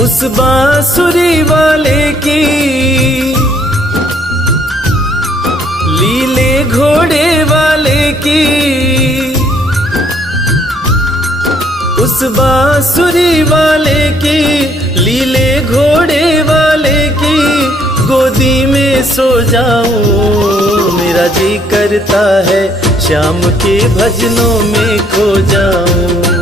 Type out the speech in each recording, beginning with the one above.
उस बांसुरी वाले की लीले घोड़े वाले की, उस बांसुरी वाले की लीले घोड़े वाले की गोदी में सो जाऊं। मेरा जी करता है श्याम के भजनों में खो जाऊं।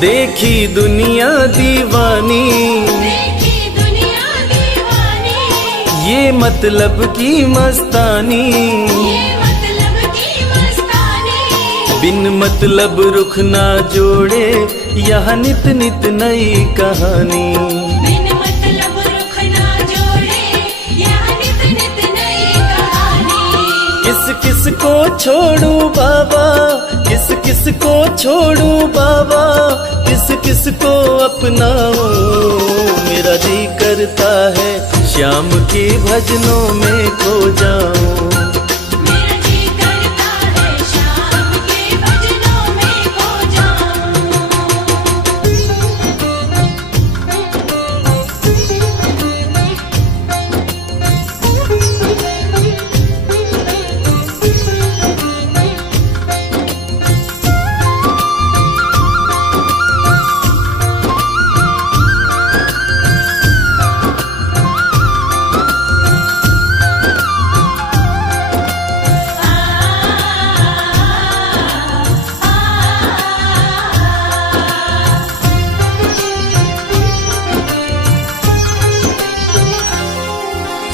देखी दुनिया दीवानी, देखी दुनिया दीवानी, ये मतलब की मस्तानी, ये मतलब की मस्तानी। बिन मतलब रुख ना जोड़े यहाँ नित नित नई कहानी। बिन मतलब रुख ना जोड़े यहाँ नित नित नई कहानी। किस किस को छोड़ूं बाबा, किस किस को छोड़ूं बाबा, किस किस को अपनाऊं। मेरा जी करता है श्याम के भजनों में खो जाऊं। मेरा जी करता है श्याम के भजनों में खो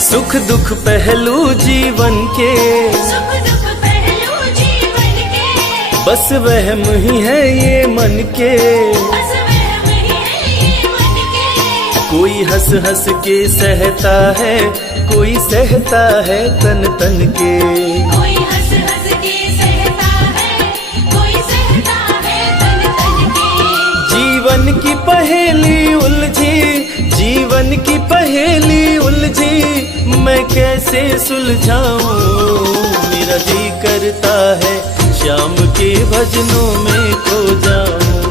सुख दुख पहलू जीवन के, सुख दुख पहलू जीवन के, बस वहम ही है ये मन के। बस वहम ही है ये मन के। कोई हंस हंस के सहता है, कोई सहता है तन तन के। कोई हंस हंस के सहता है, कोई सहता है तन तन के। जीवन की पहेली उलझी, जीवन की पहेली उलझी, मैं कैसे सुलझाऊं। मेरा जी करता है श्याम के भजनों में खो जाऊं।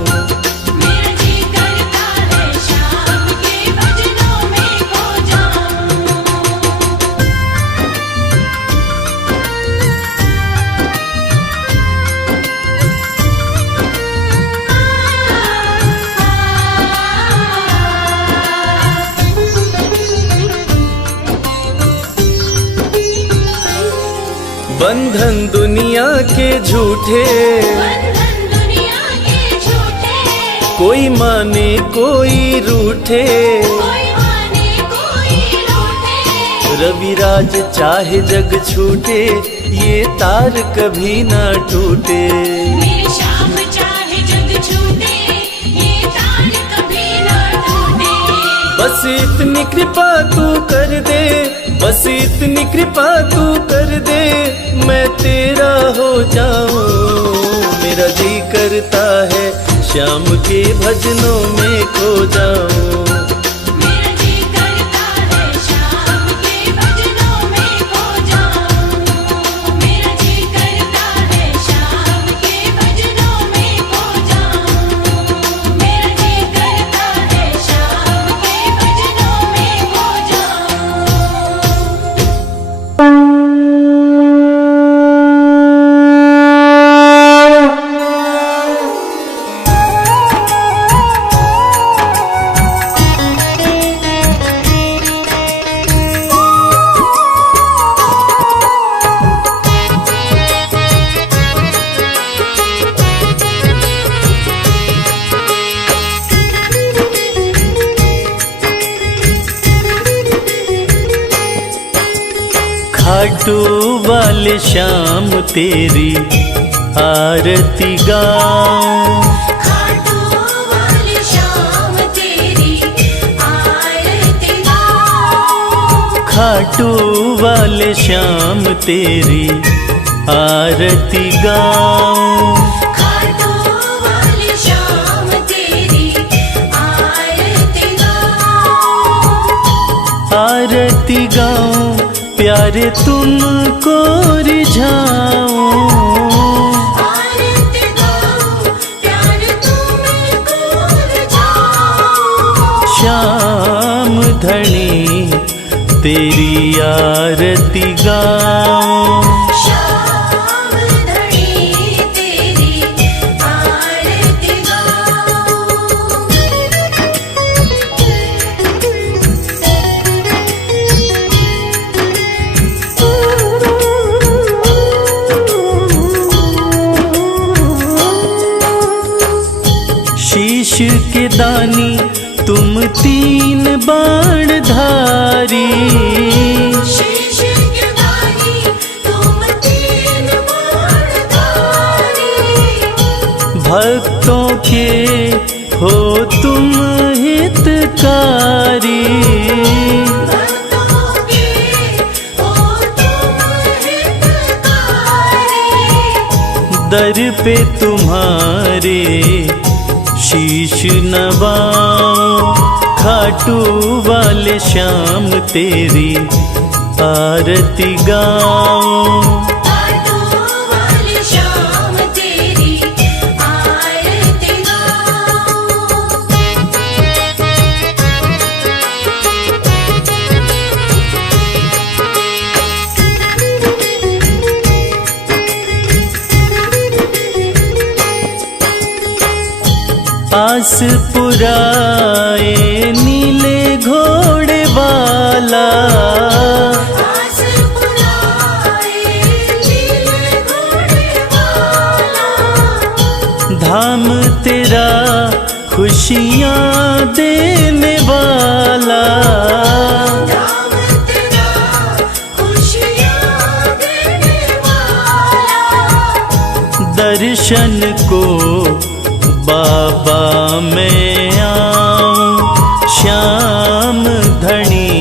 मेरा जी करता है श्याम के भजनों में खो जाऊं। बंधन दुनिया के झूठे, बंधन दुनिया के झूठे, कोई माने कोई रूठे। कोई माने कोई रूठे। रविराज चाहे जग छूटे, ये तार कभी ना टूटे। मेरे श्याम चाहे जग छूटे, ये तार कभी ना टूटे। बस इतनी कृपा तू कर दे, बस इतनी कृपा तू कर दे, मैं तेरा हो जाऊं। मेरा जी करता है श्याम के भजनों में खो जाऊं। मेरा जी करता है श्याम के भजनों में खो जाऊं। मेरा जी करता है श्याम के भजनों में खो जाऊं। मेरा जी करता है श्याम के भजनों में खो जाऊं। खाटू वाले श्याम तेरी आरती गाऊं। खाटू वाले श्याम तेरी आरती गाऊं। खाटू वाले श्याम तेरी आरती गाऊं। खाटू वाले श्याम तेरी आरती गाऊं। आरती गाऊं प्यारे तुमको रिझाऊं। आरती गाऊं प्यारे तुमको रिझाऊं। श्याम धनी तेरी आरती गाऊं। श्याम धनी तेरी आरती गाऊं। शीश के दानी तुम तीन बाण धारी। शीश के दानी तुम तीन बाण धारी। भक्तों के हो तुम हितकारी। भक्तों के हो तुम हितकारी। दर पे तुम्हारे शीश नवाऊं। खाटू वाले श्याम तेरी आरती गाऊं। खाटू वाले श्याम तेरी आरती आस पुराए नीले घोड़े वाला। आस पुराए नीले घोड़े वाला। धाम तेरा खुशियाँ देने वाला। धाम तेरा खुशियाँ देने वाला। दर्शन को बाबा मैं आऊं। श्याम धनी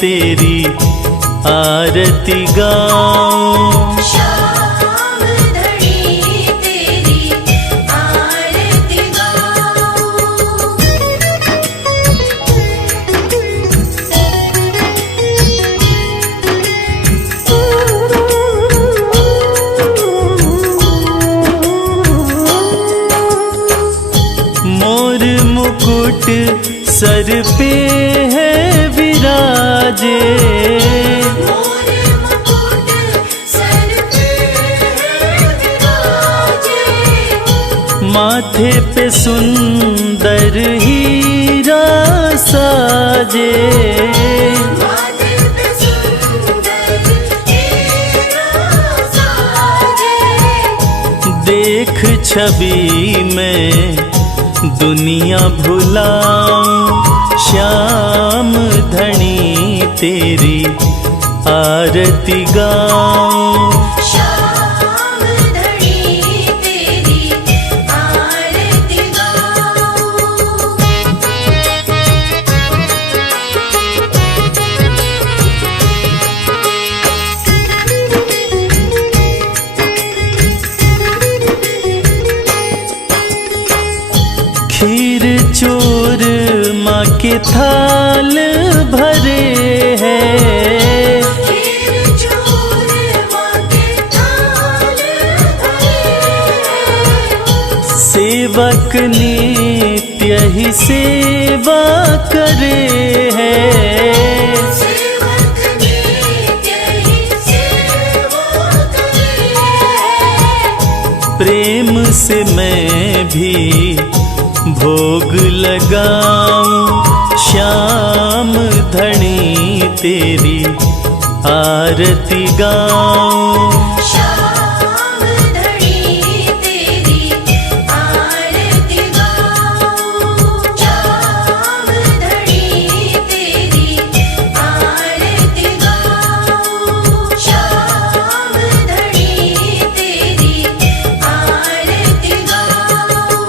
तेरी आरती गाऊं। श्याम धनी तेरी आरती गाऊं। मोर मुकुट सर पे है विराजे। मोर मुकुट सर पे है विराजे। माथे पे सुंदर हीरा साजे। माथे पे सुंदर हीरा साजे। देख छवि में दुनिया भुलाऊं। श्याम धनी तेरी आरती गाऊं। श्याम धनी तेरी आरती गाऊं। खीर चोर माँ के थाल भरे हैं। खीर चोर माँ के थाल भरे हैं। सेवक नित्य ही सेवा करे हैं। सेवक नित्य ही सेवा करे हैं। प्रेम से मैं भी भोग लगाऊं। श्याम धनी तेरी आरती गाऊं। श्याम धनी तेरी आरती गाऊं। श्याम धनी तेरी आरती गाऊं। श्याम धनी तेरी आरती गाऊं।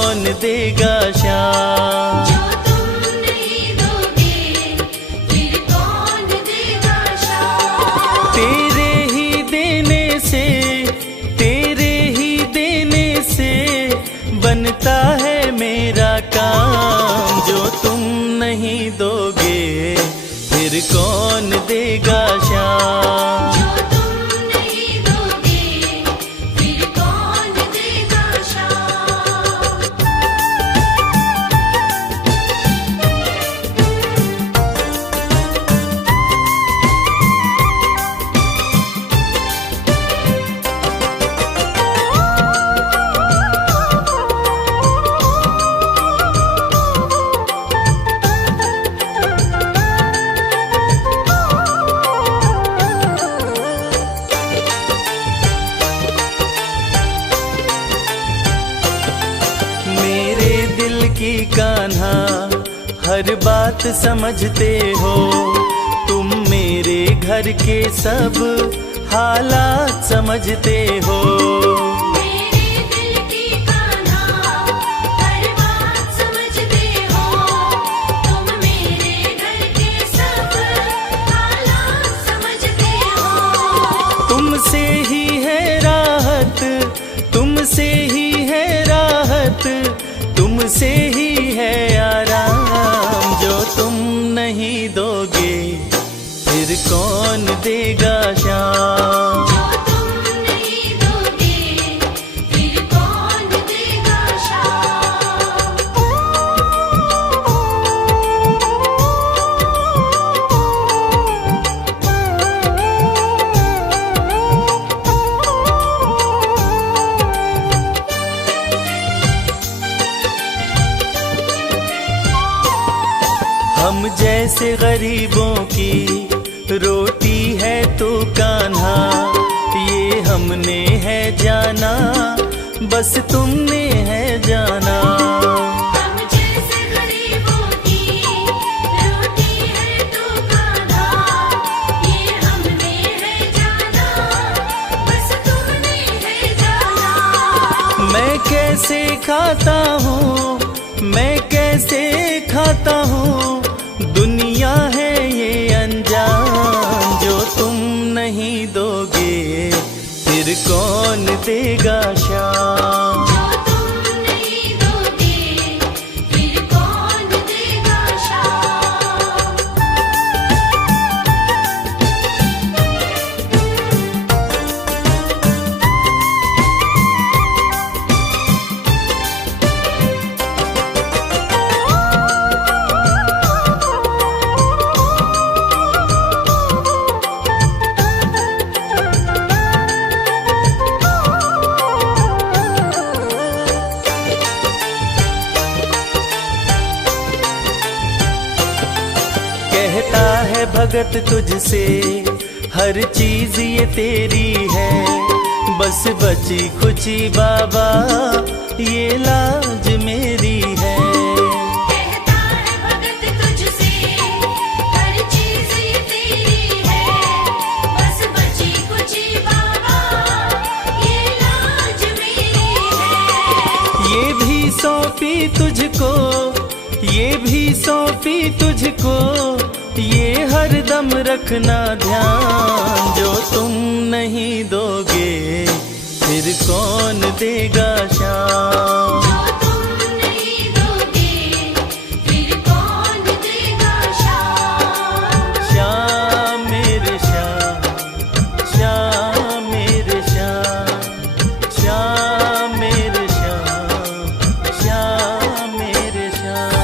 कौन देगा श्याम। जो तुम नहीं दोगे फिर कौन देगा श्याम। तेरे ही देने से बनता है मेरा काम। जो तुम नहीं दोगे फिर कौन देगा श्याम। जो तुम नहीं दोगे फिर कौन देगा श्याम। मेरे दिल की कान्हा हर बात समझते हो। तुम मेरे घर के सब हालात समझते हो। मेरे दिल की कान्हा हर बात समझते हो। तुम मेरे घर के सब हालात समझते हो। तुमसे ही है राहत, तुमसे ही है राहत, तुमसे ही है आराम। जो तुम नहीं दोगे फिर कौन देगा श्याम। जो तुम नहीं दोगे फिर कौन देगा श्याम। हम जैसे गरीबों की रोटी है तो कान्हा, ये हमने है जाना, बस तुमने है जाना। हम जैसे गरीबों की रोटी है तो कान्हा, ये हमने है जाना, बस तुमने है जाना। मैं कैसे खाता हूँ, मैं कैसे खाता हूँ, दुनिया है ये अनजान। जो तुम नहीं दोगे फिर कौन देगा श्याम। जो तुम नहीं दोगे फिर कौन देगा श्याम। कहता है भगत तुझसे हर चीज ये तेरी है, बस बची खुची बाबा ये लाज मेरी है। कहता है भगत तुझसे हर चीज ये तेरी है, बस बची कुची बाबा ये लाज मेरी है। ये भी सौंपी तुझको, ये भी सौंपी तुझको, ये हर दम रखना ध्यान। जो तुम नहीं दोगे फिर कौन देगा श्याम। जो तुम नहीं दोगे फिर कौन देगा श्याम। श्याम मेरे श्याम, श्याम मेरे श्याम, श्याम मेरे श्याम, श्याम मेरे श्याम।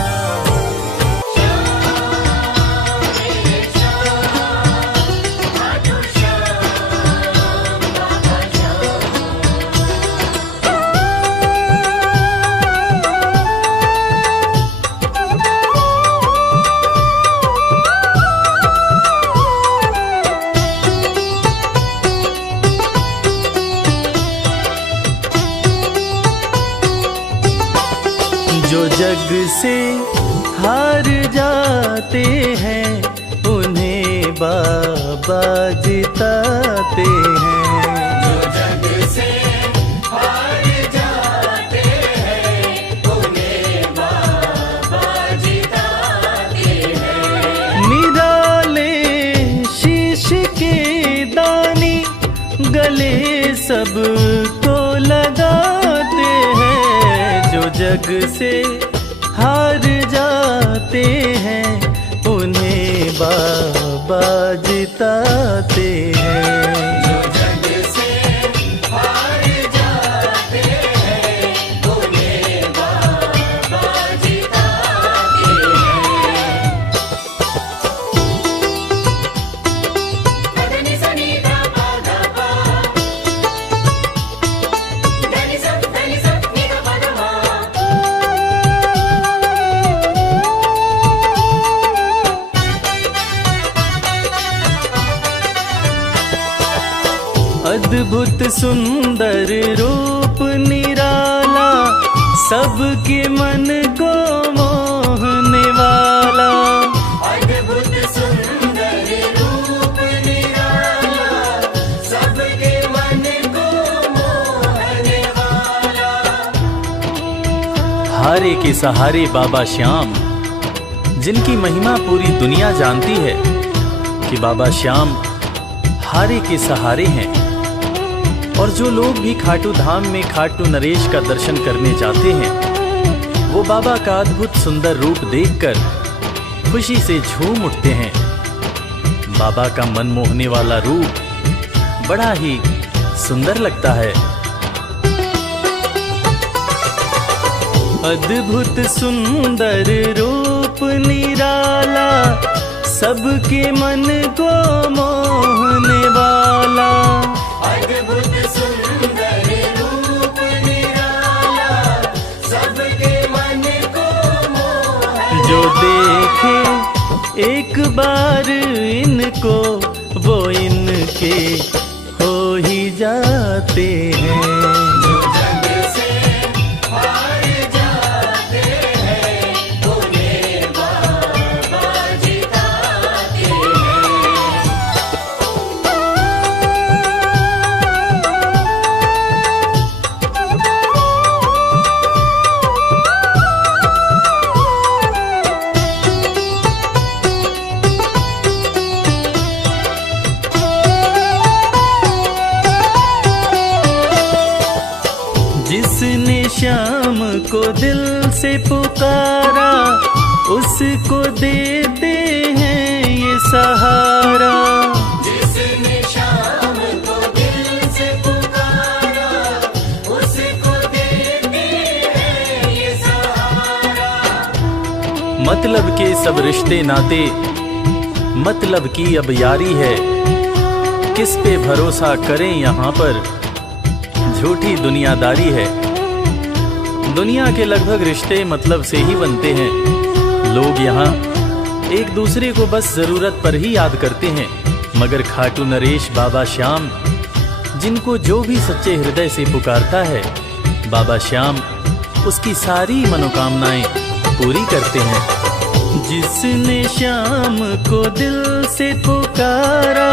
जो जग से हार जाते हैं उन्हें बाबा जिताते हैं। जो जग से हार जाते हैं सब को लगाते हैं, जो जग से हार जाते हैं उन्हें बाबा जिताते हैं। जो जग से हार जाते हैं उन्हें बाबा जिताते हैं। धनि सनि धा पा धा पा, धनि सा नि धा पा धा मा। अद्भुत सुंदर रूप निराला, सबके मन को मोहने वाला। अद्भुत सुंदर रूप निराला, सबके मन को मोहने वाला। हारे के सहारे बाबा श्याम, जिनकी महिमा पूरी दुनिया जानती है कि बाबा श्याम हारे के सहारे हैं। और जो लोग भी खाटू धाम में खाटू नरेश का दर्शन करने जाते हैं, वो बाबा का अद्भुत सुंदर रूप देखकर खुशी से झूम उठते हैं। बाबा का मन मोहने वाला रूप बड़ा ही सुंदर लगता है। अद्भुत सुंदर रूप निराला, सबके मन को मोहने वाला। अद्भुत सुंदर रूप निराला, सबके मन को मोहने। जो देखे एक बार इनको, वो इनके हो ही जाते हैं। जो जग से हार जाते हैं उन्हें बाबा जिताते हैं। जिसने श्याम को दिल से पुकारा, उसको देते हैं ये सहारा। जिसने शाम को दिल से पुकारा, उसको देते हैं ये सहारा। मतलब के सब रिश्ते नाते, मतलब की अब यारी है। किस पे भरोसा करें यहाँ पर, झूठी दुनियादारी है। दुनिया के लगभग रिश्ते मतलब से ही बनते हैं। लोग यहाँ एक दूसरे को बस जरूरत पर ही याद करते हैं, मगर खाटू नरेश बाबा श्याम, जिनको जो भी सच्चे हृदय से पुकारता है, बाबा श्याम उसकी सारी मनोकामनाएं पूरी करते हैं। जिसने श्याम को दिल से पुकारा,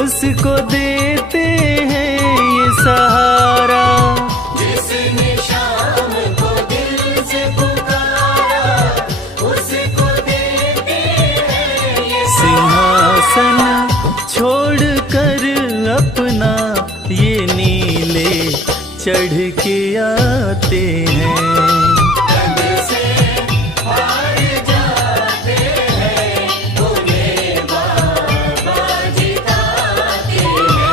उसको देते हैं ये सहारा। जिसने शाम को दिल से पुकारा, उसको देते हैं ये सिंहासन छोड़ कर अपना ये नीले चढ़ के आते हैं। जग से हार जाते हैं उन्हें बाबा जिताते हैं।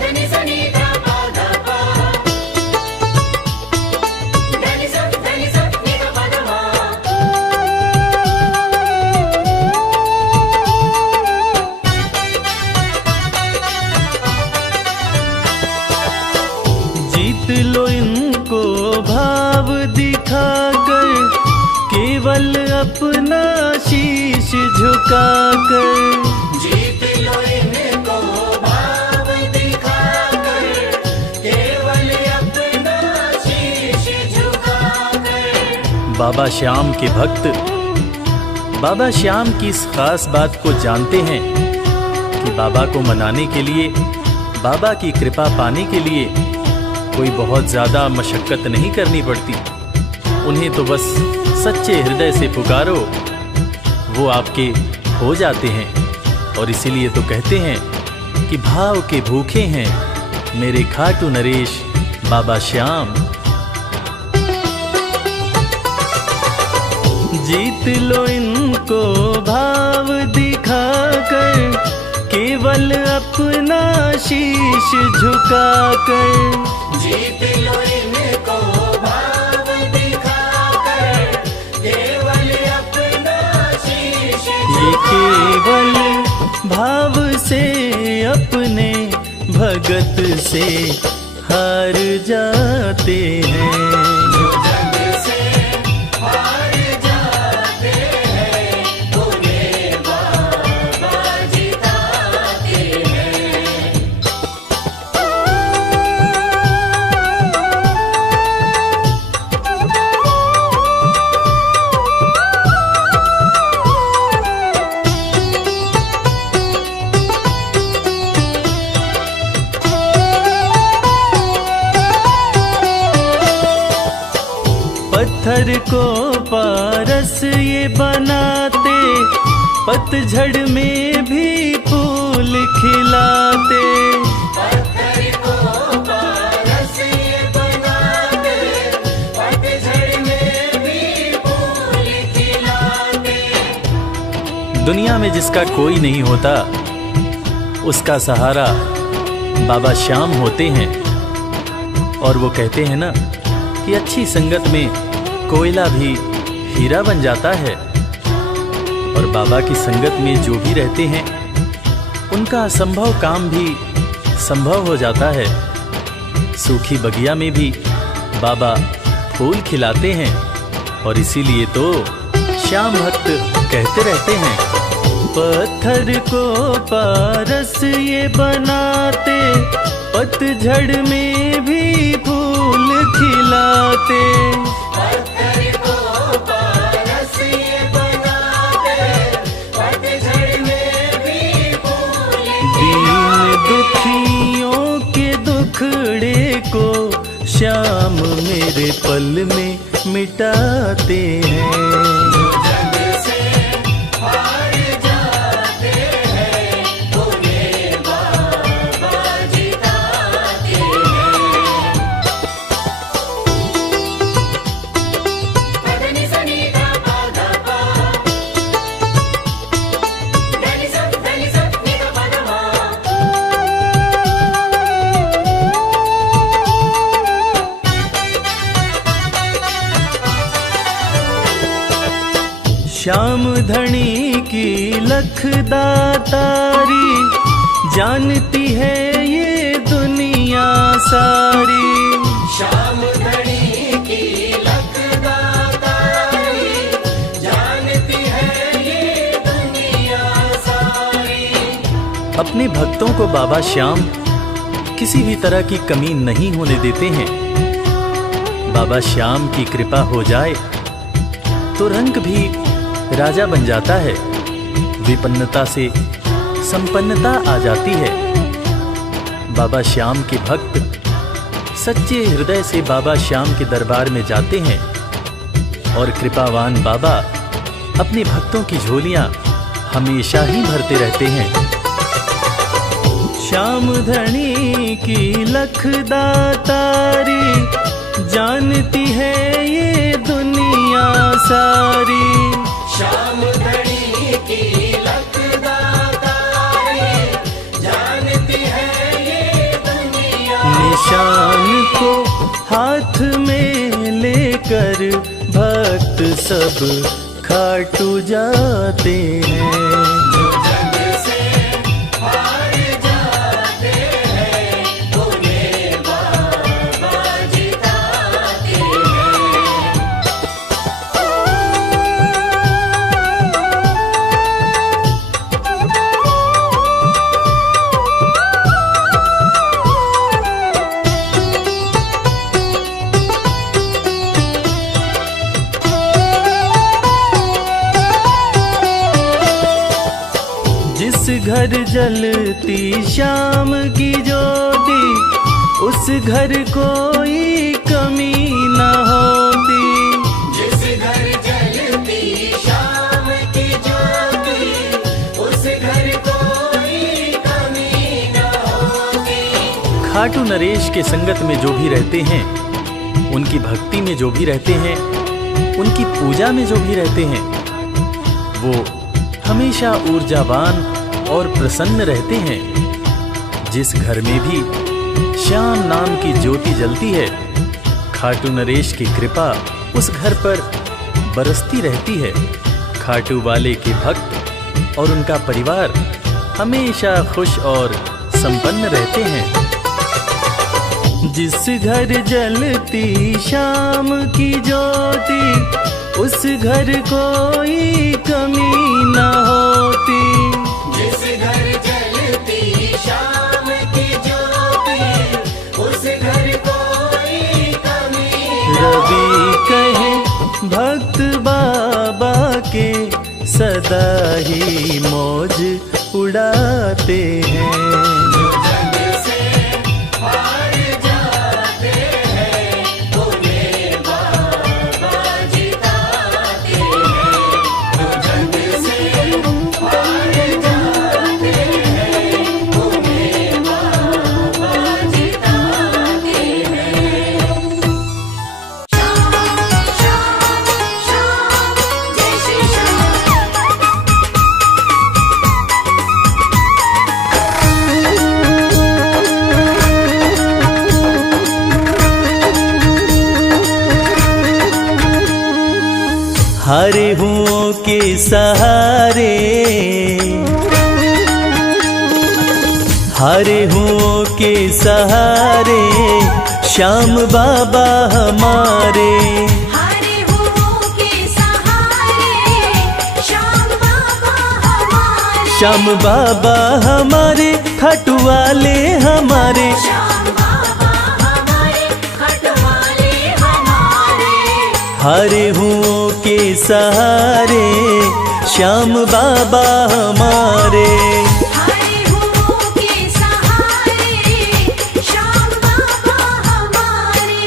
धनि सनि धा पा धा पा, धनि सा नि धा पा धा मा। जीत लो इनको भाव दिखाकर, केवल अपना शीश झुकाकर। जीत लो इनको भाव दिखाकर, केवल अपना शीश झुकाकर। बाबा श्याम के भक्त बाबा श्याम की इस खास बात को जानते हैं कि बाबा को मनाने के लिए, बाबा की कृपा पाने के लिए कोई बहुत ज्यादा मशक्कत नहीं करनी पड़ती। उन्हें तो बस सच्चे हृदय से पुकारो, वो आपके हो जाते हैं। और इसीलिए तो कहते हैं कि भाव के भूखे हैं मेरे खाटू नरेश बाबा श्याम। जीत लो इनको भाव दिखाकर, केवल अपना शीश झुकाकर। जीत लो इनको भाव दिखाकर, केवल अपना शीश ये केवल भाव से अपने भगत से हार जाते हैं। जो जग से हार जाते हैं, उन्हें बाबा जिताते हैं। पत्थर को पारस ये बनाते, पतझड़ में भी फूल खिलाते। पत्थर को पारस ये बनाते, पतझड़ में भी फूल खिलाते। दुनिया में जिसका कोई नहीं होता, उसका सहारा बाबा श्याम होते हैं। और वो कहते हैं ना कि अच्छी संगत में कोयला भी हीरा बन जाता है। और बाबा की संगत में जो भी रहते हैं, उनका असंभव काम भी संभव हो जाता है। सूखी बगिया में भी बाबा फूल खिलाते हैं। और इसीलिए तो श्याम भक्त कहते रहते हैं, पत्थर को पारस ये बनाते, पतझड़ में भी फूल खिलाते। पत्थर को पारस ये बनाते, पतझड़ में भी फूल दीन दुखियों के दुखड़े को श्याम मेरे पल में मिटाते हैं। जग से हार जाते हैं, उन्हें बाबा जिताते हैं। पदनि सनि धा पा धा पा, धनि सा नि धा पा धा मा। श्याम धनी की लखदातारी, जानती है ये दुनिया सारी। श्याम धनी की लखदातारी, जानती है ये दुनिया सारी। अपने भक्तों को बाबा श्याम किसी भी तरह की कमी नहीं होने देते हैं। बाबा श्याम की कृपा हो जाए तो रंग भी राजा बन जाता है। विपन्नता से संपन्नता आ जाती है। बाबा श्याम के भक्त सच्चे हृदय से बाबा श्याम के दरबार में जाते हैं। और कृपावान बाबा अपने भक्तों की झोलियां हमेशा ही भरते रहते हैं। श्याम धनी की लखदातारी, जानती है ये दुनिया सारी। श्याम धनी की लखदातारी, जानती है ये दुनिया। निशान को हाथ में लेकर भक्त सब खाटू जाते हैं। जो जग से हार जाते हैं, उन्हें बाबा जिताते हैं। जिस घर जलती श्याम की ज्योति, उस घर कोई कमी न होती। जिस घर जलती श्याम की ज्योति, उस घर को खाटू नरेश के संगत में जो भी रहते हैं, उनकी भक्ति में जो भी रहते हैं, उनकी पूजा में जो भी रहते हैं, वो हमेशा ऊर्जावान और प्रसन्न रहते हैं। जिस घर में भी श्याम नाम की ज्योति जलती है, खाटू नरेश की कृपा उस घर पर बरसती रहती है। खाटू वाले के भक्त और उनका परिवार हमेशा खुश और संपन्न रहते हैं। जिस घर जलती शाम की ज्योति, उस घर कोई कमी न होती। जिस घर जलती शाम की ज्योति, उस घर कोई कमी रवि कहे भक्त बाबा के, सदा ही मौज उड़ाते हैं। जो जग से हार जाते हैं, उन्हें बाबा जिताते हैं। जो जग से हार जाते हैं, उन्हें बाबा जिताते हैं। श्याम श्याम श्याम जय श्री श्याम। हारे हुओं के सहारे, हारे हुओं के सहारे, श्याम बाबा हमारे। हरे हुओं के सहारे, श्याम बाबा हमारे। श्याम बाबा हमारे, खाटू वाले हमारे। श्याम बाबा हमारे, खटवाले हमारे। हारे हुओं के सहारे, श्याम बाबा हमारे। हरे हुओं के सहारे, श्याम बाबा हमारे।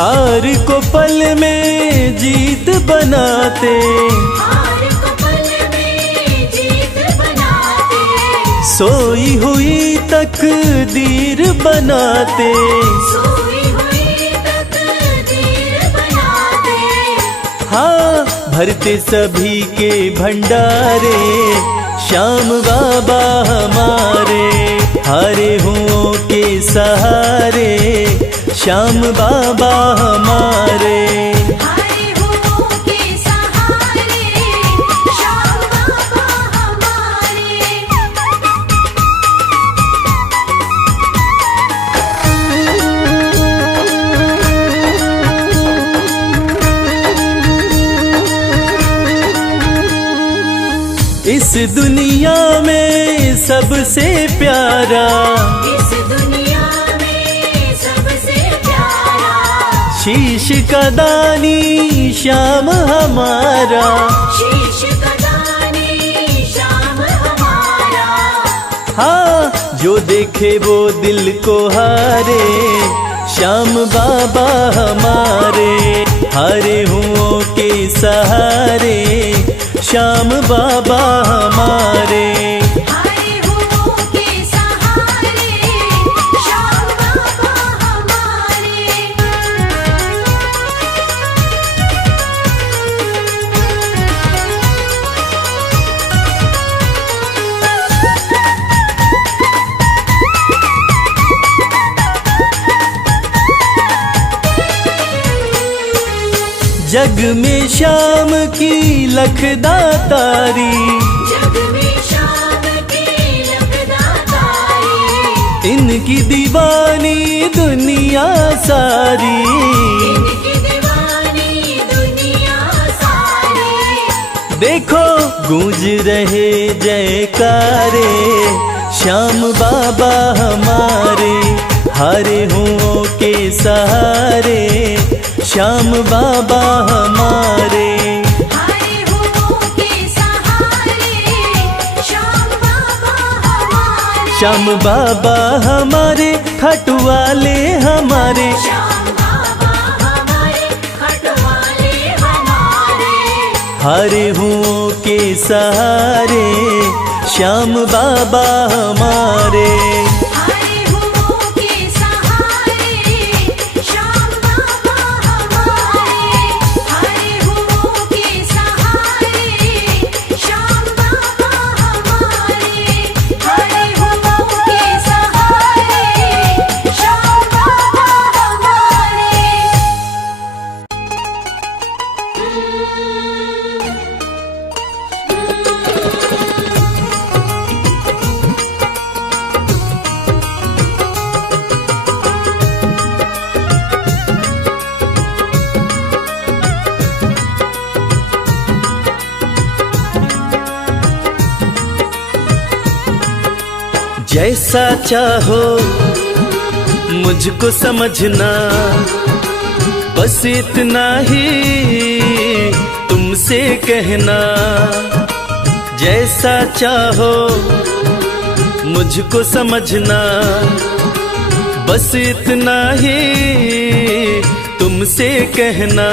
हार को पल में जीत बनाते, हार को पल में जीत बनाते। सोई हुई तकदीर बनाते। सोई हुई तकदीर बनाते। हाँ, भरते सभी के भंडारे, श्याम बाबा हमारे। हारे हुओं के सहारे, श्याम बाबा हमारे। हरे हुओं के सहारे, श्याम बाबा हमारे। इस दुनिया में सबसे प्यारा, इस दुनिया में सबसे प्यारा, शीश का दानी श्याम हमारा। शीश का दानी श्याम हमारा। हाँ, जो देखे वो दिल को हारे, श्याम बाबा हमारे। हारे हुओं के सहारे, श्याम बाबा हमारे। हरे हुओं के सहारे, श्याम बाबा हमारे। जग में श्याम की लखदातारी, जग में श्याम की लखदातारी। इनकी दीवानी दुनिया सारी। इनकी दीवानी दुनिया सारी। देखो गूंज रहे जयकारे, श्याम बाबा हमारे। हारे हुओं के सहारे, श्याम बाबा हमारे। हरे हुओं के सहारे, श्याम बाबा हमारे। श्याम बाबा हमारे, खाटू वाले हमारे, श्याम बाबा हमारे, खटवाले हमारे। हारे हुओं के सहारे श्याम बाबा हमारे। हरे हुओं के सहारे श्याम बाबा हमारे। हरे हुओं के सहारे श्याम बाबा हमारे। हरे हुओं के सहारे श्याम बाबा हमारे। जैसा चाहो मुझको समझना, बस इतना ही तुमसे कहना। जैसा चाहो मुझको समझना, बस इतना ही तुमसे कहना।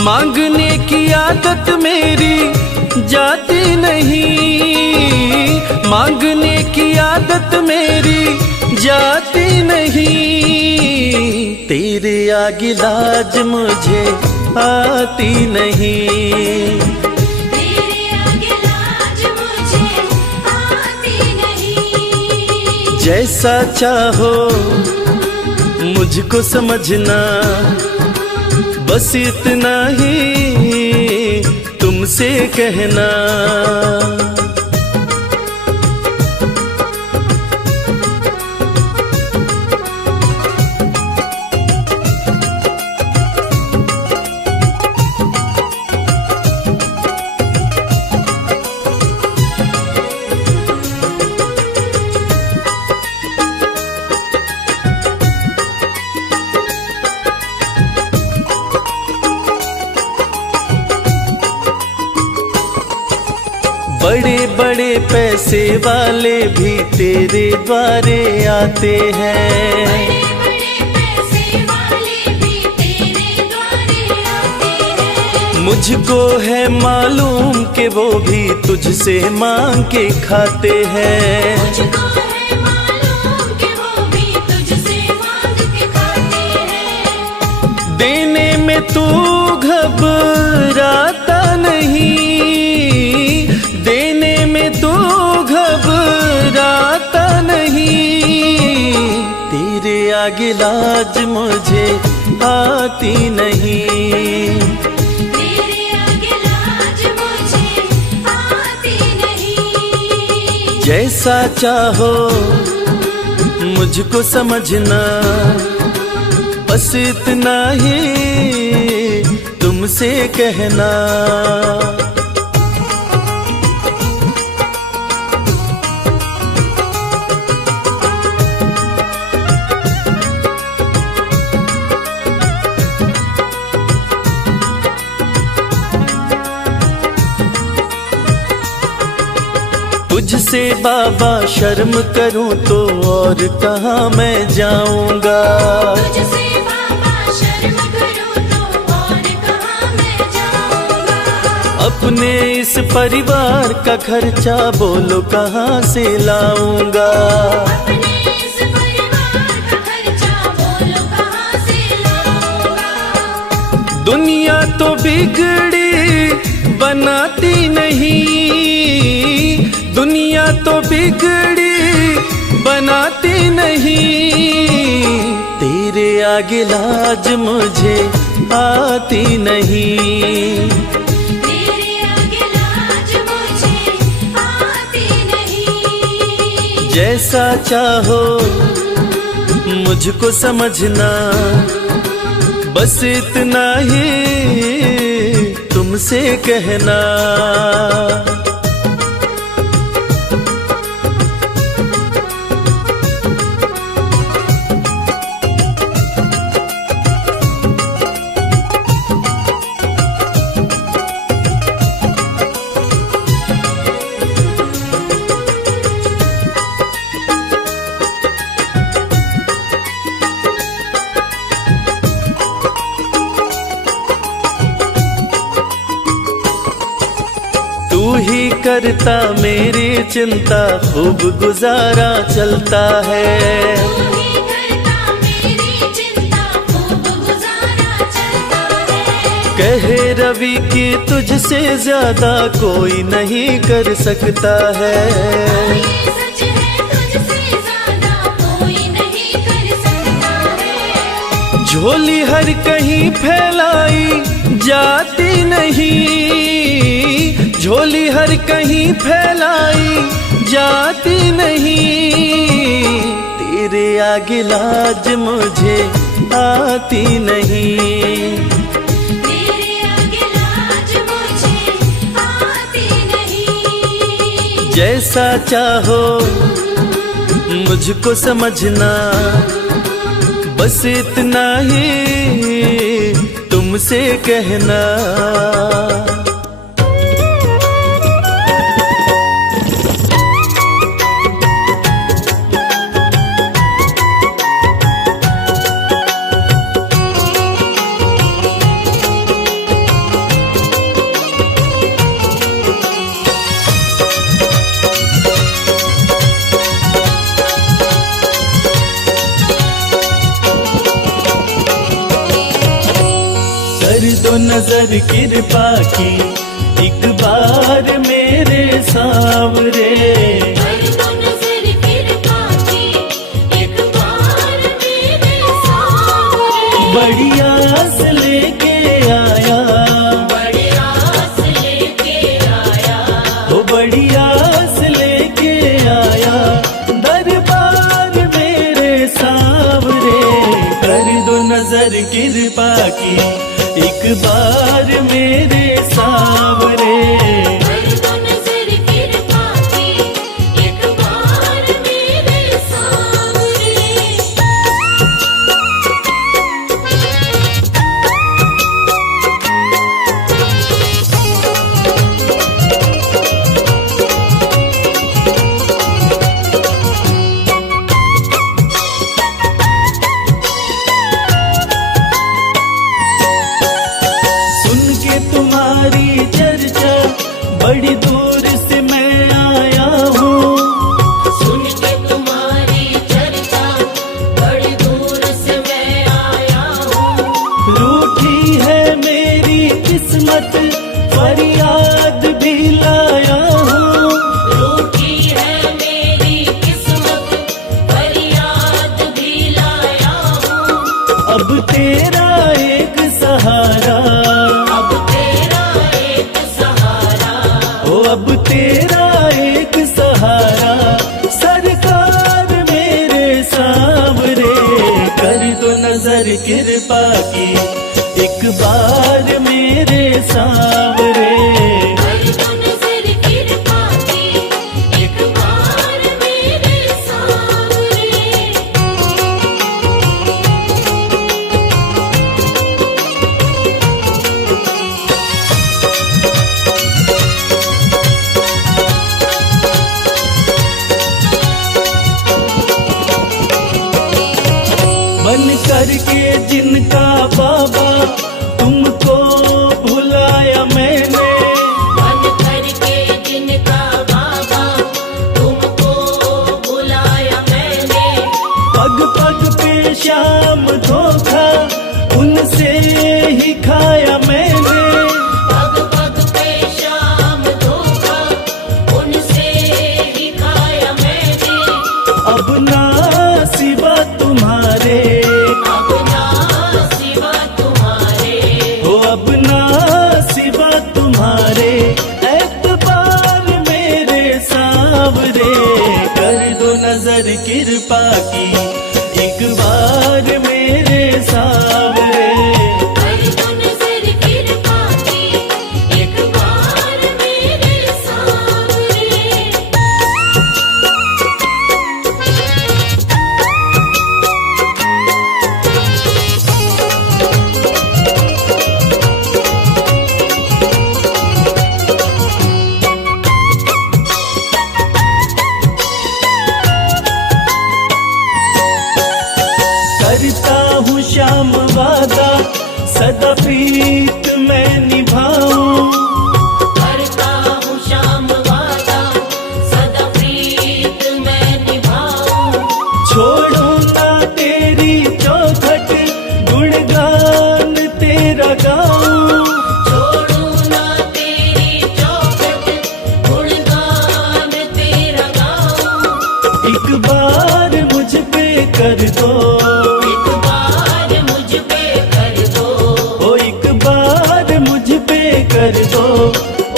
मांगने की आदत मेरी जाती नहीं, मांगने की आदत मेरी जाती नहीं। तेरे आगे लाज मुझे आती नहीं। तेरे आगे लाज मुझे आती नहीं। जैसा चाहो मुझको समझना, बस इतना ही तुमसे कहना। बड़े बड़े पैसे वाले भी तेरे द्वारे आते हैं। बड़े बड़े पैसे वाले भी तेरे द्वारे आते हैं। मुझको है मालूम कि वो भी तुझसे मांग के खाते हैं। मुझको है मालूम कि वो भी तुझसे मांग के खाते हैं। देने में तू घबराता नहीं, देने में तू घबराता नहीं। तेरे आगे लाज मुझे आती नहीं। तेरे आगे लाज मुझे आती नहीं। जैसा चाहो मुझको समझना, बस इतना ही तुमसे कहना। तुझसे बाबा शर्म करूं तो और कहाँ मैं जाऊंगा। तुझसे बाबा शर्म करूं तो और कहाँ मैं जाऊंगा। अपने इस परिवार का खर्चा बोलो कहाँ से लाऊंगा। अपने इस परिवार का खर्चा बोलो कहाँ से लाऊंगा। दुनिया तो बिगड़ी बनाती नहीं, दुनिया तो बिगड़ी बनाती नहीं। तेरे आगे लाज मुझे आती नहीं। तेरे आगे लाज मुझे आती नहीं। जैसा चाहो मुझको समझना, बस इतना ही तुमसे कहना। करता मेरी चिंता, खूब गुजारा चलता है। तू ही करता मेरी चिंता, खूब गुजारा चलता है। कहे रवि की तुझसे ज्यादा कोई नहीं कर सकता है। ये सच है, तुझसे ज्यादा कोई नहीं कर सकता है। झोली हर कहीं फैलाई जाती नहीं, झोली हर कहीं फैलाई जाती नहीं, तेरे आगे लाज मुझे आती नहीं। तेरे आगे लाज मुझे आती नहीं। जैसा चाहो मुझको समझना, बस इतना ही तुमसे कहना। कर दो नजर कृपा की एक बार मेरे सांवरे, कर दो नजर कृपा की एक बार मेरे सामने। बड़ी आस लेके आया, बड़ी आस लेके आया, वो बड़ी आस लेके आया दरबार मेरे सांवरे। कर दो नजर कृपा की एक बार मेरे सांवरे। कर दो नजर कृपा की एक बार मेरे सामने। सुन के तुम्हारी चर्चा बड़ी दूर से मैं आया हूँ, सुन के तुम्हारी चर्चा बड़ी दूर से मैं आया हूँ। रूठी है मेरी किस्मत फरियाद भी लाया हूँ। रूठी है मेरी किस्मत फरियाद भी लाया हूँ। अब तेरा एक सहारा, अब तेरा एक सहारा, ओ अब तेरा एक सहारा सरकार मेरे सांवरे। कर दो नजर कृपा की एक बार मेरे सांवरे। कर दो नजर कृपा की एक बार मेरे सामने। बन करके जिनका बाबा तुमको भुलाया मैंने, बन करके जिनका बाबा तुमको बुलाया मैंने। पग पग पे शाम धोखा उनसे ही खाया मैंने। पग पग पे शाम धोखा उनसे ही खाया मैंने। अब ना सिवा तुम्हारे, अब ना सिवा तुम्हारे, हो अब ना सिवा तुम्हारे एतबार मेरे सांवरे। कर दो नजर कृपा की एक बार मेरे सांवरे। कर दो नजर कृपा की एक बार मेरे सामने। करता हूँ श्याम वादा सदा प्रीत मैं निभाऊं। करता हूँ शाम वादा कर दो, एक बार मुझ पे कर दो, ओ एक बार मुझ पे कर दो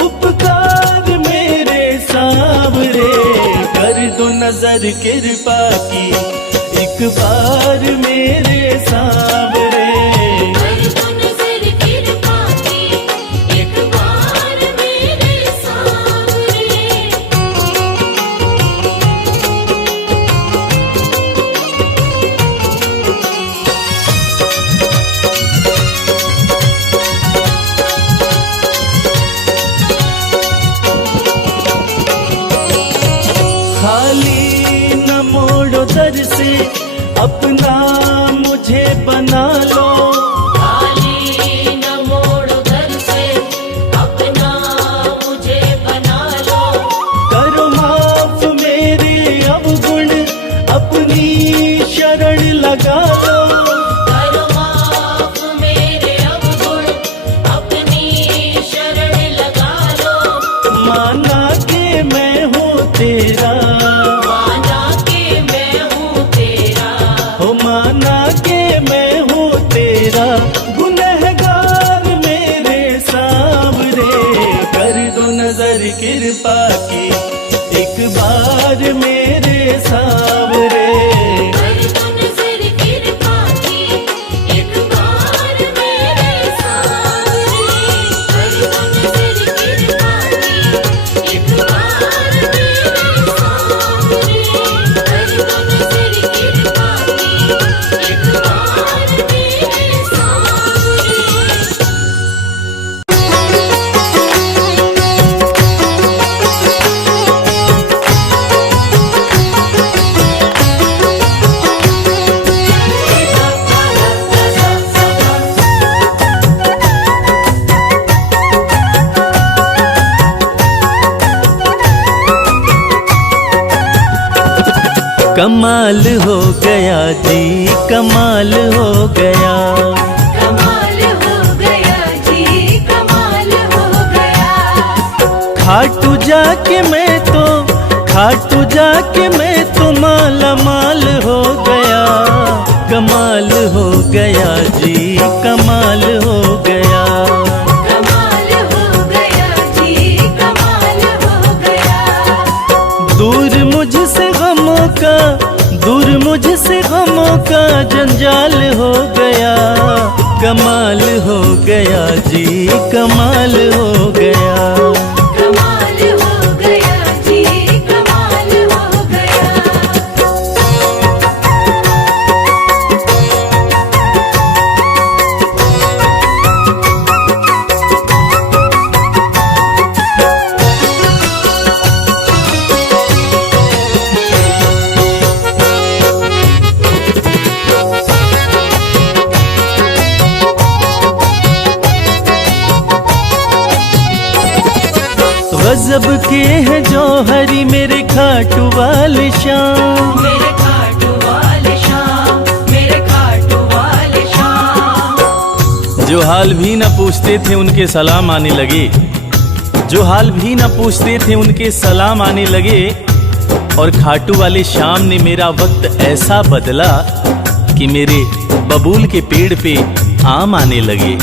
उपकार मेरे सांवरे, कर दो नजर कृपा की एक बार मेरे सांवरे। कर दो नजर कृपा की एक बार मेरे सांवरे। खाली न मोड़ो दर से अपना मुझे बना लो, खाली न मोड़ो दर से अपना मुझे बना लो, करो माफ मेरे अवगुण अपनी शरण लगा लो, करो माफ मेरे अवगुण अपनी शरण लगा लो, माना के मैं हूँ तेरा, माना के मैं हूँ तेरा, हो माना के मैं हूँ तेरा गुनहगार मेरे सांवरे, कर दो नजर कृपा की एक बार मेरे सांवरे। कर दो नजर कृपा की एक बार मेरे सांवरे, कर दो नजर कृपा की एक बार मेरे सांवरे, कर दो नजर कृपा की एक बार मेरे सांवरे। कमाल हो गया जी, कमाल हो गया, कमाल हो गया जी, कमाल हो गया, खाटू जाके मैं तो, खाटू जाके मैं तो माला माल हो गया, कमाल हो गया जी, कमाल हो गया। कमाल हो गया जी, कमाल हो गया, दूर मुझसे गमों का, दूर मुझसे गमों का जंजाल हो गया, कमाल हो गया जी, कमाल हो गया। कमाल हो गया जी, कमाल हो गया। गजब के हैं जौहरी मेरे खाटू वाले शाम, मेरे खाटू वाले शाम, मेरे खाटू वाले शाम, जो हाल भी न पूछते थे उनके सलाम आने लगे, जो हाल भी न पूछते थे उनके सलाम आने लगे, और खाटू वाले शाम ने मेरा वक्त ऐसा बदला कि मेरे बबूल के पेड़ पे आम आने लगे।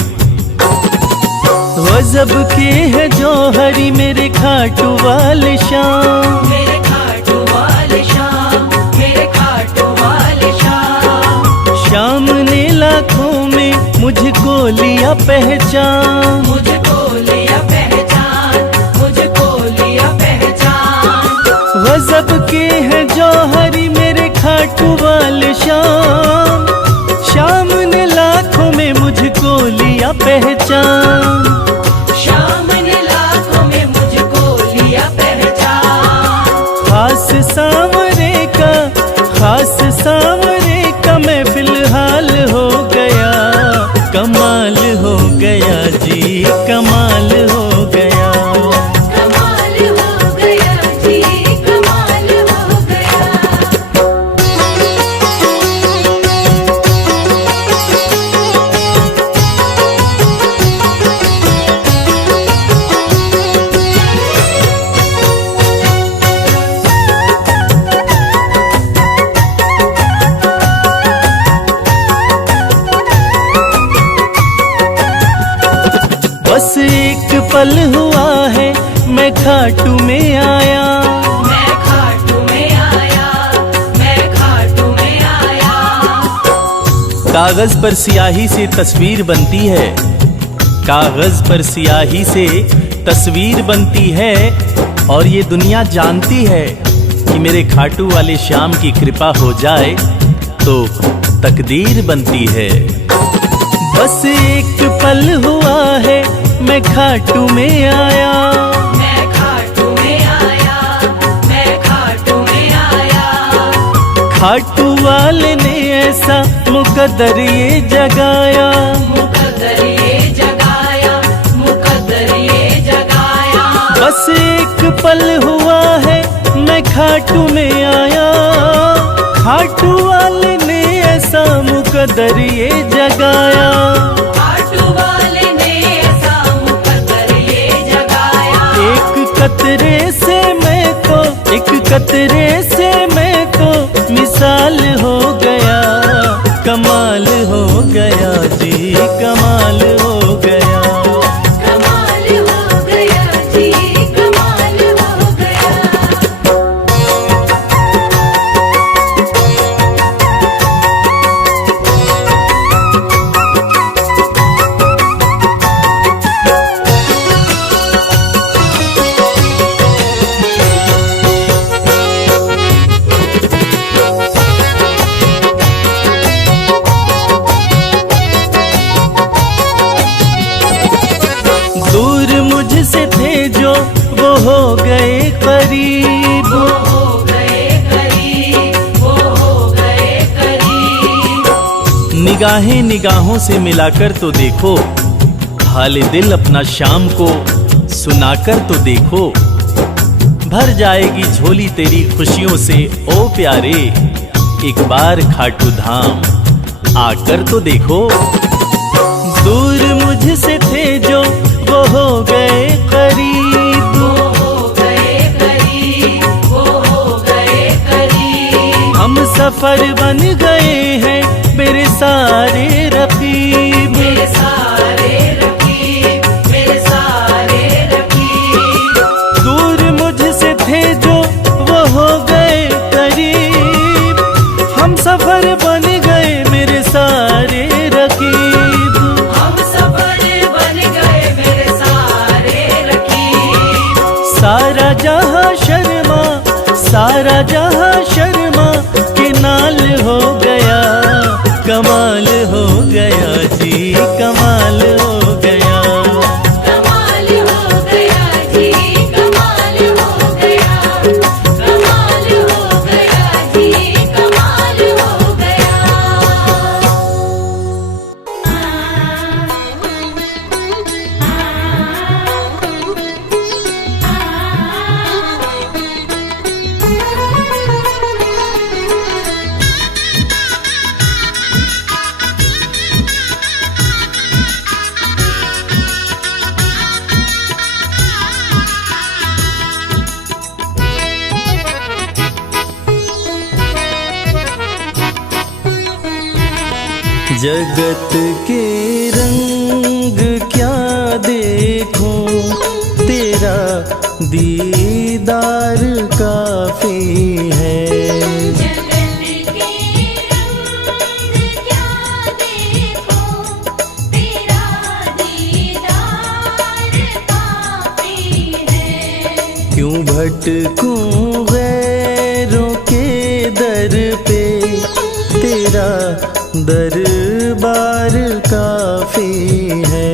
गजब के है जौहरी मेरे खाटू वाले शाम, मेरे खाटू वाले शाम, मेरे खाटू वाले शाम, शाम ने लाखों में मुझको लिया पहचान, मुझको लिया पहचान, मुझको लिया पहचान, गजब के है जौहरी मेरे खाटू वाले शाम, शाम ने लाखों में मुझको लिया पहचान, शाम ने लाखों में मुझको लिया पहचान, खास सांवरे का, खास सांवरे का मैं फिलहाल हो गया, कमाल हो गया जी, पल हुआ है मैं खाटू में आया, मैं खाटू में आया, मैं खाटू में आया। कागज पर स्याही से तस्वीर बनती है, कागज पर स्याही से तस्वीर बनती है, और ये दुनिया जानती है कि मेरे खाटू वाले श्याम की कृपा हो जाए तो तकदीर बनती है। बस एक पल हुआ है मैं खाटू में आया, मैं खाटू में आया, मैं खाटू में आया। खाटू वाले ने ऐसा मुकद्दर ये जगाया, मुकद्दर ये जगाया, मुकद्दर ये जगाया। बस एक पल हुआ है मैं खाटू में आया, खाटू वाले ने ऐसा मुकद्दर ये जगाया। खाटू वाले ने ऐसा मुकद्दर ये जगाया। एक कतरे से मैं तो, एक कतरे से मैं तो मिसाल हो गया, कमाल हो गया जी, कमाल हो गया। कमाल हो गया जी, कमाल हो गया। दूर मुझसे थे जो वो हो गए करीब, वो हो गए करीब, वो हो गए करीब। निगाहें निगाहों से मिलाकर तो देखो, हाल दिल अपना शाम को सुनाकर तो देखो। भर जाएगी झोली तेरी खुशियों से ओ प्यारे, एक बार खाटू धाम आकर तो देखो। दूर मुझसे थे जो वो हो गए करीब, वो हो गए करीब, वो हो गए करीब। हम सफर बन गए हैं मेरे सारे रकीब, मेरे सारे रकीब, मेरे सारे रकीब। दूर मुझसे थे जो वो हो गए करीब, हम सफर बन गए मेरे सारे रकीब। हम सफर बन गए मेरे सारे रकीब। सारा जहां शर्मा, सारा जहां शर्मा के नाल हो गया, कमाल हो गया जी, कमाल हो गया। कमाल हो गया जी, कमाल हो गया। कमाल हो गया जी, कमाल हो गया। जगत के रंग क्या देखूं, तेरा दीदार काफी है। जगत के रंग क्या देखूं, तेरा दीदार काफी है। क्यों भटकूं गैरों के दर पे, तेरा दरबार काफी है।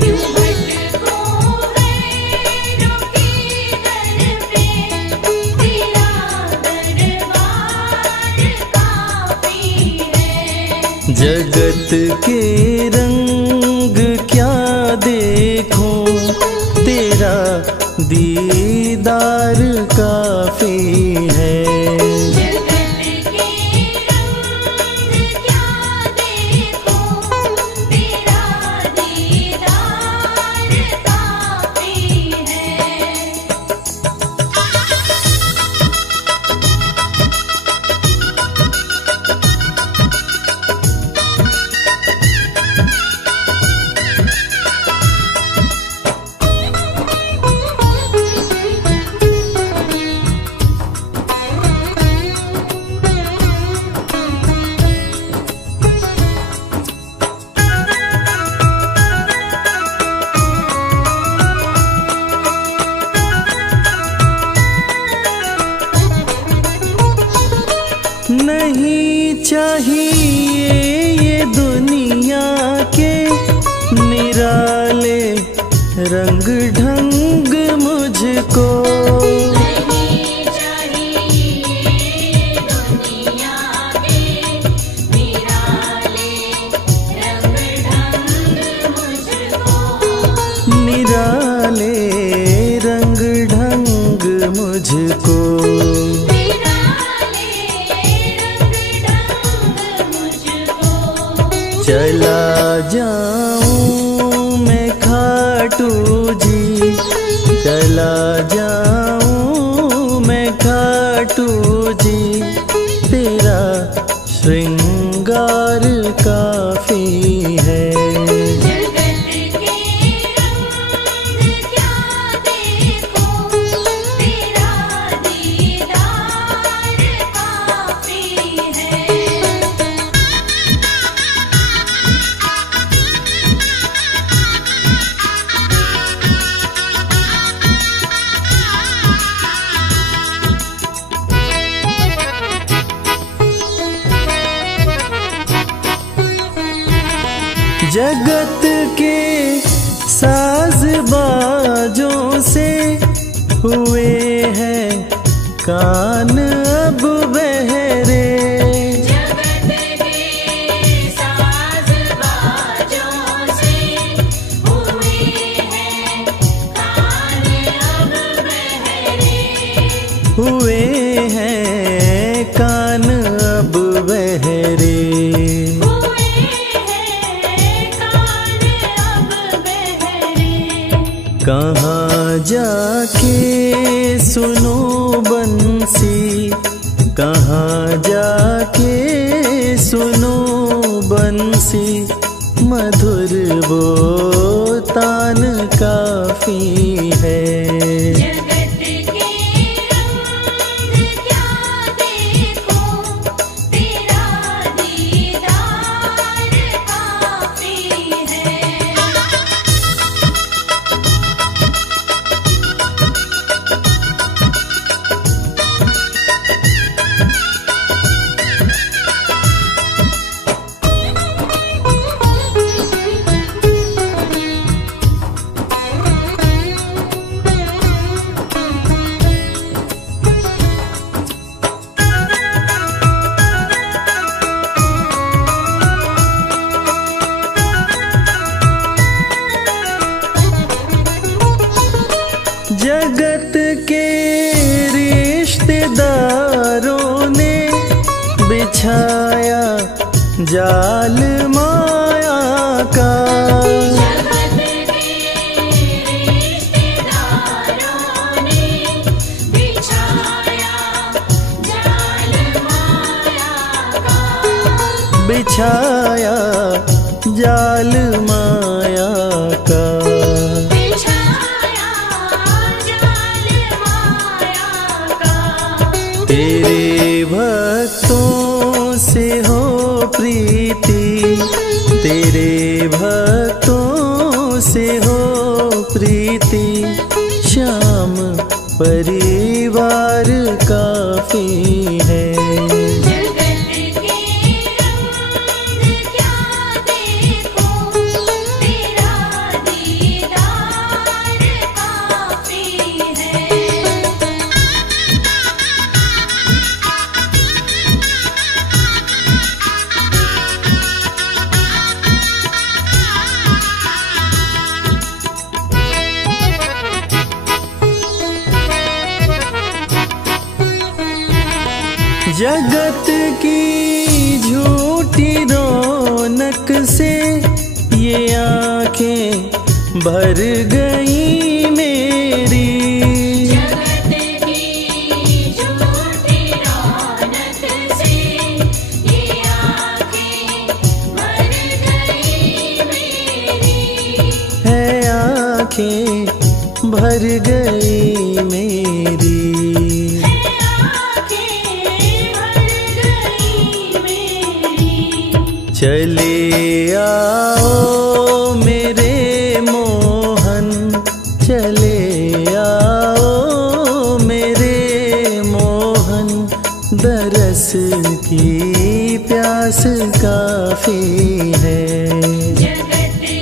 क्यों भटकूं गैरों के दर पे, तेरा दरबार काफी है। जगत के रंग क्या देखूं, तेरा दीदार काफी है। जगत के रंग क्या देखूं, तेरा दीदार काफी है। नहीं चाहिए ये दुनिया के निराले रंग ढंग मुझको। नहीं चाहिए दुनिया के निराले रंग ढंग मुझको। निराले रंग ढंग मुझको। चला जाऊं मैं खाटू जी, चला जाऊं मैं खाटू जी, तेरा श्रृंगार काफी है। जगत के रंग क्या देखो, तेरा दीदार काफी है। जगत के साज बाजों से हुए हैं कान अब बहरे। जगत के साज बाजों से हुए हैं कान अब बहरे। हुए हैं कान अब बहरे। कहाँ जाके सुनो बंसी, कहाँ जाके सुनो बंसी, मधुर वो तान काफी है। जगत के रंग क्या देखो, तेरा दीदार काफी है। जगत के रिश्तेदारों ने बिछाया जाल माया का। जगत के रिश्तेदारों ने बिछाया जाल माया का। बिछाया जाल माया का। तेरे भक्तों से हो प्रीति, तेरे भक्तों से हो प्रीति, श्याम परिवार काफी है। जगत के रंग क्या देखो, तेरा दीदार काफी है। जगत की झूठी रौनक से ये आंखें भर गई मेरी। जगत की झूठी रौनक से ये आँखें भर गई मेरी। है आंखें भर गई मेरी। चले आओ मेरे मोहन, चले आओ मेरे मोहन, दरस की प्यास काफी है। जगत के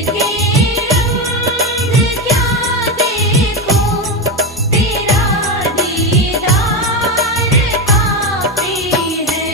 रंग क्या देखो, तेरा दीदार काफी है।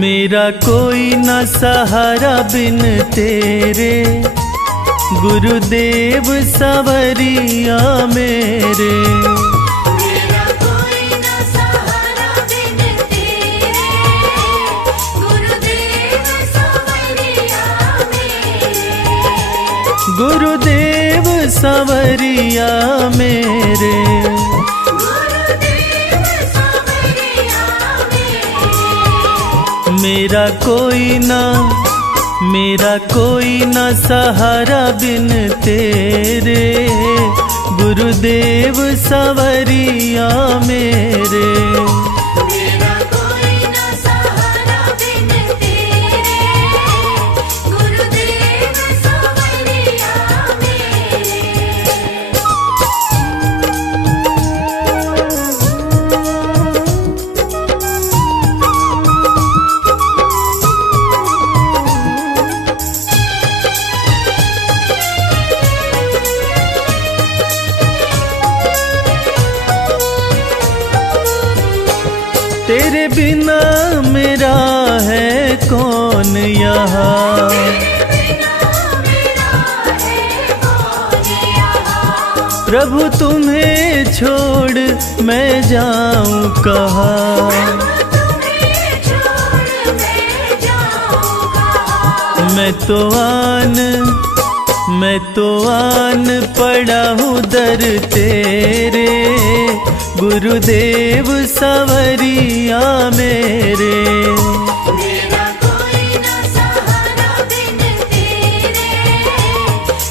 मेरा कोई न सहारा बिन तेरे, गुरुदेव सवरिया मेरे। मेरा कोई न सहारा बिन तेरे, गुरुदेव सवरिया मेरे। गुरुदेव सवरिया मेरे। गुरुदेव सवरिया मेरे। मेरा कोई न सहारा बिन तेरे, गुरुदेव सवरिया मेरे। मेरा कोई न सहारा बिन तेरे, गुरुदेव सवरिया मेरे। तेरे बिना मेरा है कौन यहाँ, प्रभु तुम्हें छोड़ मैं जाऊं कहाँ। मैं तो आन पड़ा हूँ दर तेरे, गुरुदेव सवरिया मेरे। मेरा कोई न सहारा बिन तेरे,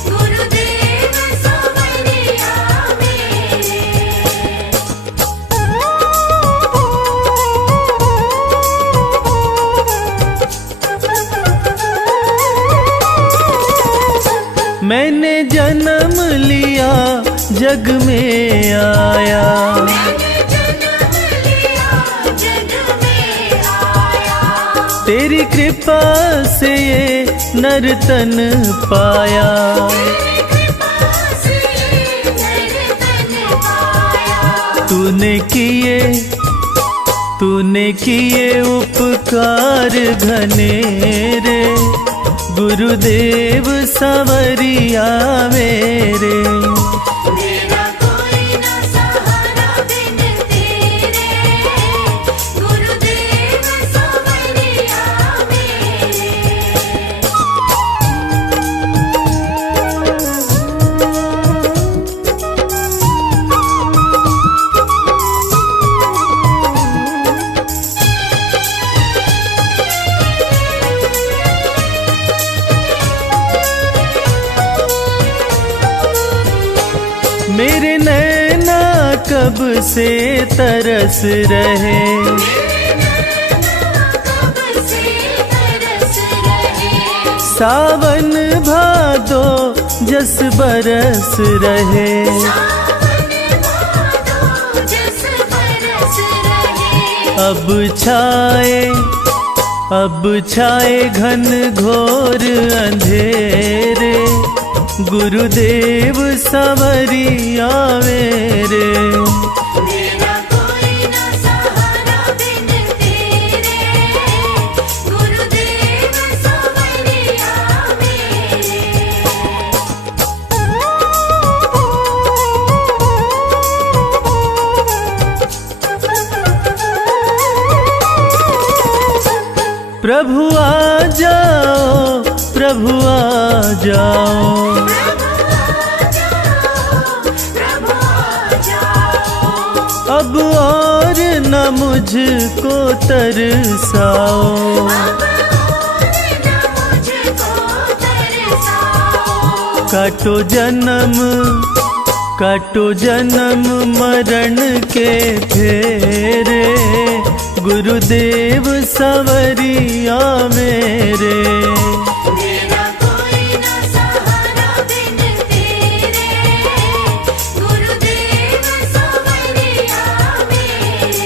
गुरुदेव सवरिया मेरे। मैंने जन्म लिया जग में आया, मैंने जन्म लिया जग में आया। तेरी कृपा से ये नर्तन पाया। तेरी कृपा से नर्तन पाया। तूने किए उपकार घनेरे, गुरुदेव सवरिया मेरे। मेरा कोई न सहारा बिन तेरे, गुरुदेव सवरिया मेरे। मेरे नैना कब से तरस रहे, कब से तरस रहे। सावन भादो जस बरस रहे। सावन भादो जस बरस रहे। अब छाए घन घोर अंधेरे, गुरुदेव सवरिया मेरे। मेरा कोई न सहारा बिन तेरे, गुरुदेव सवरिया मेरे। प्रभु आ जाओ, प्रभु आ जाओ। अब और न मुझको तरसाओ, काटो काटो जन्म मरण के फेरे, गुरुदेव सवरिया मेरे। मेरा कोई ना सहारा बिन तेरे, गुरुदेव सवरिया मेरे।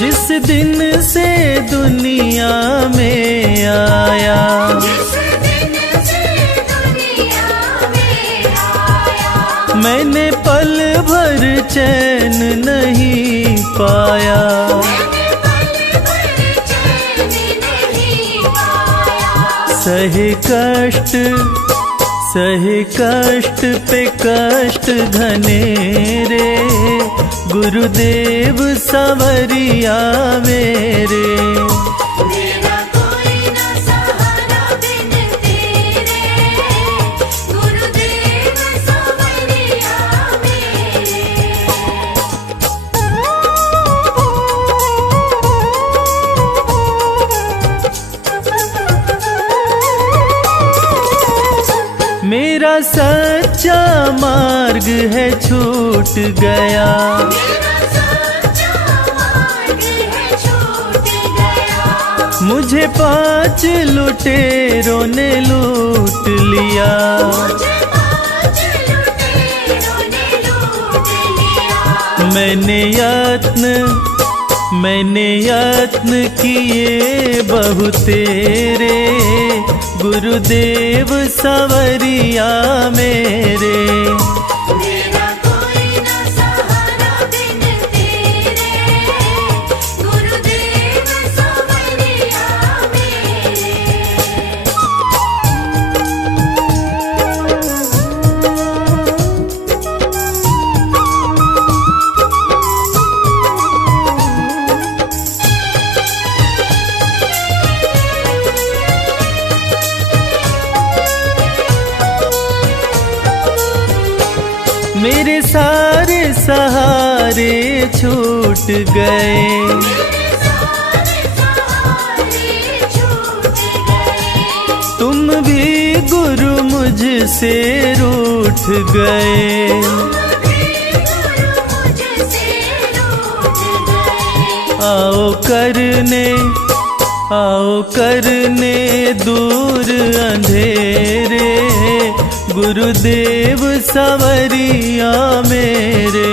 जिस दिन से दुनिया में आया, जिस दिन से दुनिया में आया, मैंने पल भर चैन नहीं पाया। मैंने पल भर चैन नहीं पाया। सहे कष्ट पे कष्ट घने रे, गुरुदेव सवरिया मेरे। मेरा कोई ना सहारा बिन तेरे, गुरुदेव सवरिया मेरे। मेरा सच्चा मार्ग है छूट गया, मेरा सच्चा मार्ग है छूट गया। मुझे 5 लुटेरों ने लूट लिया। मुझे 5 लुटेरों ने लूट लिया। मैंने यत्न किए बहु तेरे, गुरुदेव सवरिया मेरे। मेरा कोई ना सहारा बिन तेरे, गुरुदेव सवरिया मेरे। मेरे सारे सहारे छूट गए, मेरे सारे सहारे छूट गए। तुम भी गुरु मुझसे रूठ गए। तुम भी गुरु मुझसे रूठ गए। आओ करने दूर अंधेरे, गुरुदेव सवरिया मेरे।